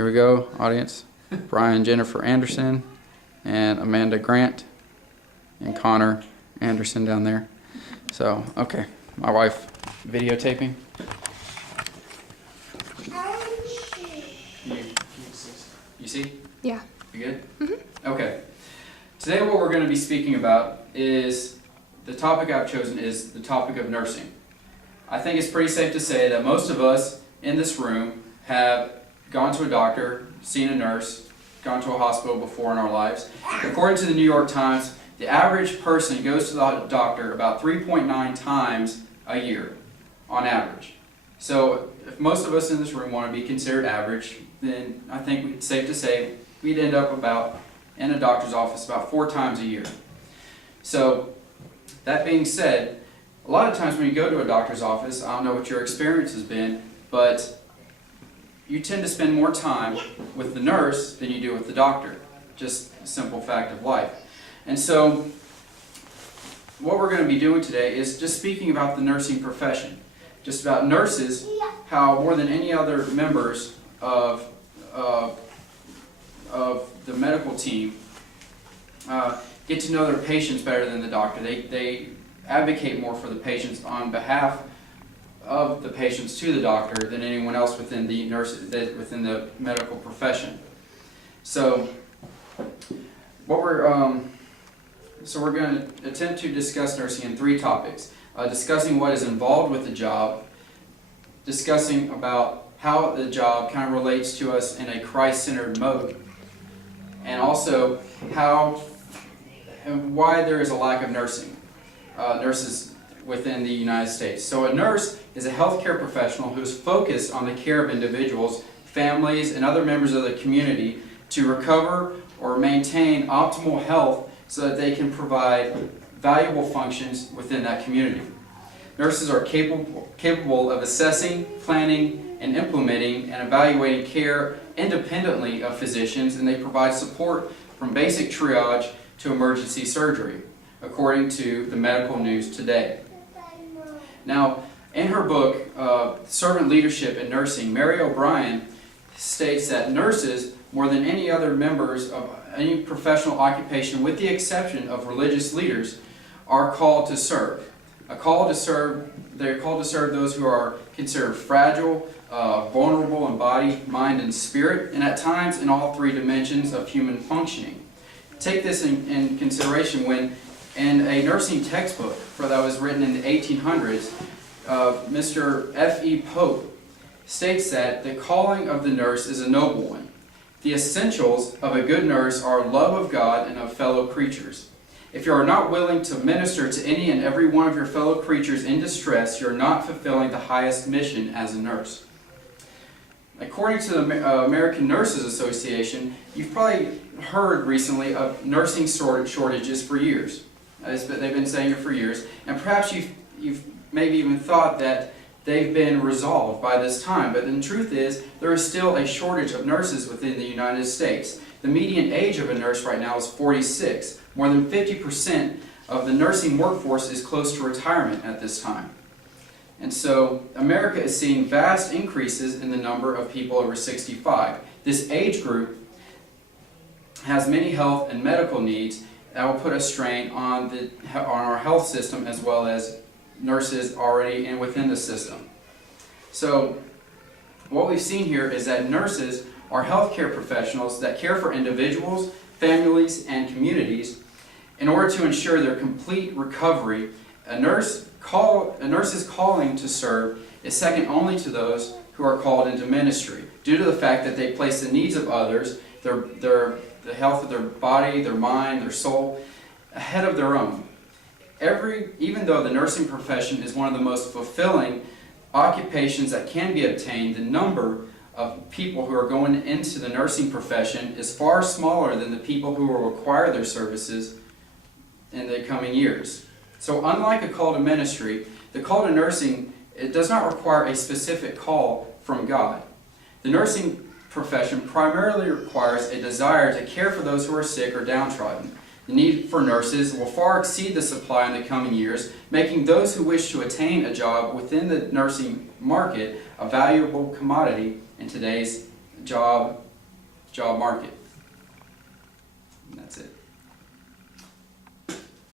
Here we go, audience. Brian Jennifer Anderson and Amanda Grant and Connor Anderson down there. So, okay, my wife videotaping. You see? Yeah. You good? Mm-hmm. Okay. Today what we're going to be speaking about is, the topic I've chosen is the topic of nursing. I think it's pretty safe to say that most of us in this room have gone to a doctor, seen a nurse, gone to a hospital before in our lives. According to the New York Times, the average person goes to the doctor about 3.9 times a year, on average. So if most of us in this room want to be considered average, then I think it's safe to say we'd end up about in a doctor's office about 4 times a year. So that being said, a lot of times when you go to a doctor's office, I don't know what your experience has been, but you tend to spend more time with the nurse than you do with the doctor. Just a simple fact of life. And so what we're going to be doing today is just speaking about the nursing profession. Just about nurses, how more than any other members of the medical team get to know their patients better than the doctor. They advocate more for the patients on behalf of the patients to the doctor than anyone else within the within the medical profession. So we're going to attempt to discuss nursing in 3 topics. Discussing what is involved with the job, discussing about how the job kind of relates to us in a Christ-centered mode, and also how and why there is a lack of nurses within the United States. So a nurse is a healthcare professional who is focused on the care of individuals, families, and other members of the community to recover or maintain optimal health so that they can provide valuable functions within that community. Nurses are capable of assessing, planning, and implementing and evaluating care independently of physicians, and they provide support from basic triage to emergency surgery, according to the medical news today. Now, in her book, Servant Leadership in Nursing, Mary O'Brien states that nurses, more than any other members of any professional occupation, with the exception of religious leaders, are called to serve. They're called to serve those who are considered fragile, vulnerable in body, mind, and spirit, and at times in all 3 dimensions of human functioning. Take this in consideration when, in a nursing textbook that was written in the 1800s, Mr. F.E. Pope states that the calling of the nurse is a noble one. The essentials of a good nurse are love of God and of fellow creatures. If you are not willing to minister to any and every one of your fellow creatures in distress, you are not fulfilling the highest mission as a nurse. According to the American Nurses Association, you've probably heard recently of nursing shortages for years. They've been saying it for years, and perhaps you've maybe even thought that they've been resolved by this time, but the truth is there is still a shortage of nurses within the United States. The median age of a nurse right now is 46. More than 50% of the nursing workforce is close to retirement at this time. And so America is seeing vast increases in the number of people over 65. This age group has many health and medical needs that will put a strain on our health system, as well as nurses already within the system. So what we've seen here is that nurses are healthcare professionals that care for individuals, families, and communities. In order to ensure their complete recovery, a nurse's calling to serve is second only to those who are called into ministry, due to the fact that they place the needs of others, the health of their body, their mind, their soul, ahead of their own. Even though the nursing profession is one of the most fulfilling occupations that can be obtained, the number of people who are going into the nursing profession is far smaller than the people who will require their services in the coming years. So unlike a call to ministry, the call to nursing, it does not require a specific call from God. The nursing profession primarily requires a desire to care for those who are sick or downtrodden. The need for nurses will far exceed the supply in the coming years, making those who wish to attain a job within the nursing market a valuable commodity in today's job job market. And that's it.